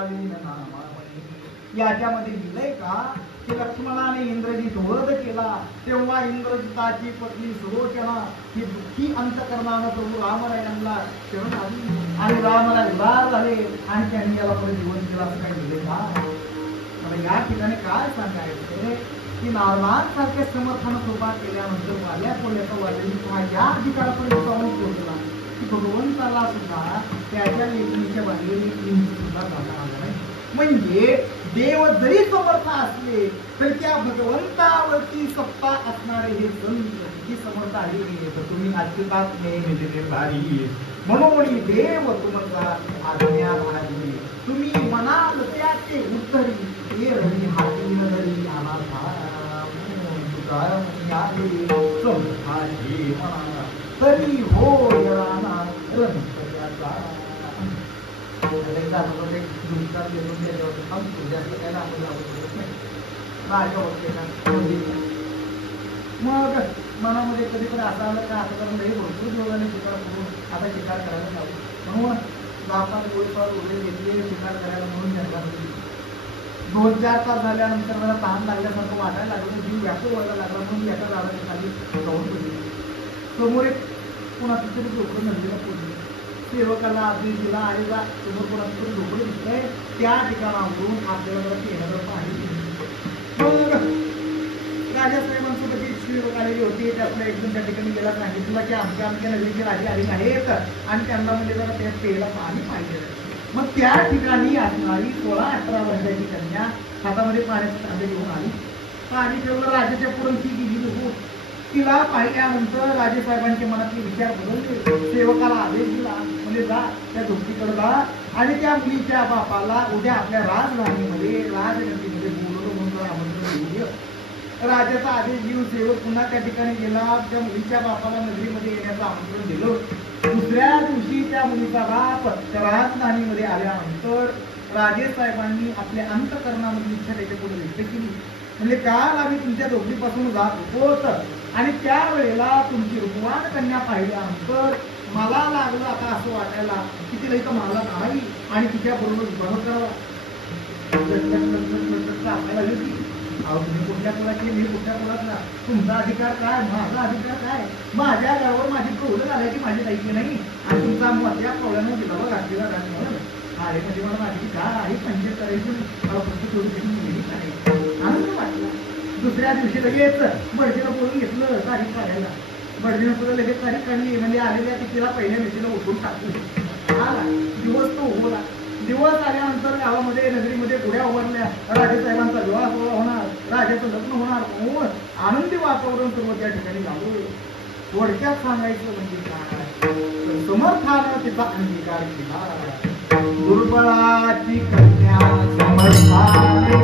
लावीन नामावळी. याच्यामध्ये लिहिलंय का की लक्ष्मणाने इंद्रजित वध केला तेव्हा इंद्रजिताची पत्नी सुलोचना ही दुःखी अंतकरणानं प्रभू रामरायांना शरण आली आणि रामराय उदार झाले आणि त्यांनी याला पुढे जीवन दिलं असं काही लिहिले का. मला या ठिकाणी काय सांगायचं की नारदांसारख्या समर्थानं कृपा केल्यानंतर वाल्या कोल्याचा वाल्या या ठिकाणापर्यंत जाऊन पोहोचला की भगवंताला सुद्धा त्याच्या लेखणीच्या बाहेर सुद्धा जाता आला नाही. म्हणजे देव जरी समर्थ असले तरी त्या भगवंतावरती सत्ता असणारे हे संत किती समर्थ आहे तर तुम्ही अच्युतात नेहमी भारी म्हणून देव तुमचा आज्ञा भारी तुम्ही मनाल त्याचे उत्तरी हे रवी हाती नदरी अनाथा तरी हो राणा रंगयाचा. मग मनामध्ये कधीतरी असं आलं का आता करून नाही भरपूर दिवसाने शिकार करून आता शिकार करायला जाऊ म्हणून बापात गोळीपार वगैरे घेतले शिकार करायला म्हणून त्यांना 2-4 तास झाल्यानंतर मला तहान लागल्यासारखं वाटायला लागलं जीव व्यापूर व्हायला लागला म्हणून एका झाडाच्या खाली जाऊन पडली. समोर एक कुणाचं तरी झोपडं नदीला पोचले सेवकाला आधी दिला आणि समोर कोणाचं तरी झोपडं दिसतंय त्या ठिकाणावरून आपल्याला जरा येणारं पाणी. मग राजासाहेबांसोबत एक सेवक आलेली होती त्यातला एकदम त्या ठिकाणी गेला सांगितलं की आमच्या नदीची राजे आली नाहीत आणि त्यांना म्हणजे जरा त्या पेला पाणी पाहिजे. मग त्या ठिकाणी असणारी 16-18 वर्षाची कन्या हातामध्ये पाण्याचे तांबे घेऊन आली. पाणी ठेवलं राजाच्या पुढे ती गेली हो. तिला पाहिल्यानंतर राजेसाहेबांच्या मनातले विचार बदलले. सेवकाला आदेश दिला म्हणजे जा त्या धोक्तीकडे जा आणि त्या मुलीच्या बापाला उद्या आपल्या राजधानीमध्ये राजगतीमध्ये बोलवलं म्हणून आमंत्रण दिलं. राजाचा आदेश घेऊन सेवक पुन्हा त्या ठिकाणी गेला. त्या मुलीच्या बापाला नगरीमध्ये येण्याचं आमंत्रण दिलं. दुसऱ्या दिवशी त्या मुलीचा बाप त्या राजधानीमध्ये आल्यानंतर राजेसाहेबांनी आपल्या अंतकरणामध्ये इच्छा त्याच्या पुढे व्यक्त केली. म्हणजे काल आम्ही तुमच्या दोघीपासून जात होतो आणि त्यावेळेला तुमची रूपवान कन्या पाहिल्यानंतर मला लागलं आता असं वाटायला की तिला इथं मला नाही आणि तिच्या बरोबर विवाह करावा. आपल्याला होती अहो तुम्ही कुठल्या कुलाची मी कुठल्या कुलातला तुमचा अधिकार काय माझा अधिकार काय. माझ्या घरावर माझी कौलं घालायची माझी दायित्व नाही आणि तुमचा मोठ्या कौल्यानं दिलावा घातलेला घातलं आले म्हणजे मला माझी काही पंचायत करायची फक्त थोडी आनंद वाटला. दुसऱ्या दिवशी लगेच बडजीनं बोलून घेतलं तारीख काढायला. बडजीनं सुद्धा लगेच तारीख काढली म्हणजे आलेल्या तिथीला पहिल्या दिवशीला उठून टाकलं. आला दिवस तो उभवला. दिवस आल्यानंतर गावामध्ये नगरीमध्ये पुढ्या उभारल्या. राजेसाहेबांचा विवाह सोहळा होणार राजाचं लग्न होणार आनंदी वातावरण सर्व त्या ठिकाणी झालं. थोडक्यात सांगायचं म्हणजे काय समर्थानं तिचा अंगीकार केला. दुर्बळाची कन्या समर्थाने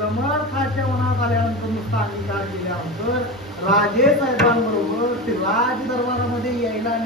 समर्थाच्या मनात आल्यानंतर नुसता अंगीकार केल्यानंतर राजे साहेबांबरोबर ते राज दरबारामध्ये यायला